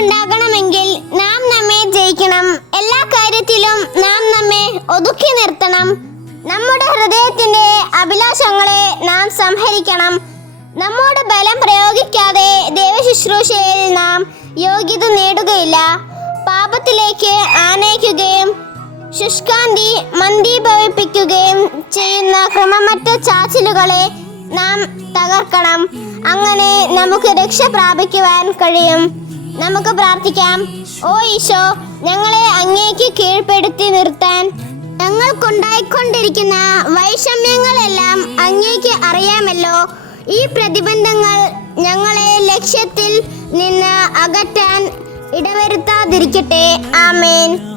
ഉണ്ടാകണമെങ്കിൽ നാം നമ്മെ ജയിക്കണം. എല്ലാ കാര്യത്തിലും നാം നമ്മെ ഒതുക്കി നിർത്തണം. നമ്മുടെ ഹൃദയത്തിന്റെ അഭിലാഷങ്ങളെ നാം സംഹരിക്കണം. നമ്മുടെ ബലം പ്രയോഗിക്കാതെ ദൈവശുശ്രൂഷയിൽ നാം യോഗ്യത നേടുകയില്ല. പാപത്തിലേക്ക് ആനയിക്കുകയും ശുഷ്കാന്തി മന്ദീഭവിപ്പിക്കുകയും ചെയ്യുന്ന ക്രമമറ്റ ചാച്ചിലുകളെ നാം തകർക്കണം. അങ്ങനെ നമുക്ക് രക്ഷ പ്രാപിക്കുവാൻ കഴിയും. നമുക്ക് പ്രാർത്ഥിക്കാം. ഓ ഈശോ, ഞങ്ങളെ അങ്ങേക്ക് കീഴ്പ്പെടുത്തി നിർത്താൻ ഞങ്ങൾക്കുണ്ടായിക്കൊണ്ടിരിക്കുന്ന വൈഷമ്യങ്ങളെല്ലാം അങ്ങേക്ക് അറിയാമല്ലോ. ഈ പ്രതിബന്ധങ്ങൾ ഞങ്ങളെ ലക്ഷ്യത്തിൽ നിന്ന് അകറ്റാൻ ഇടവരുത്താതിരിക്കട്ടെ. ആമേൻ.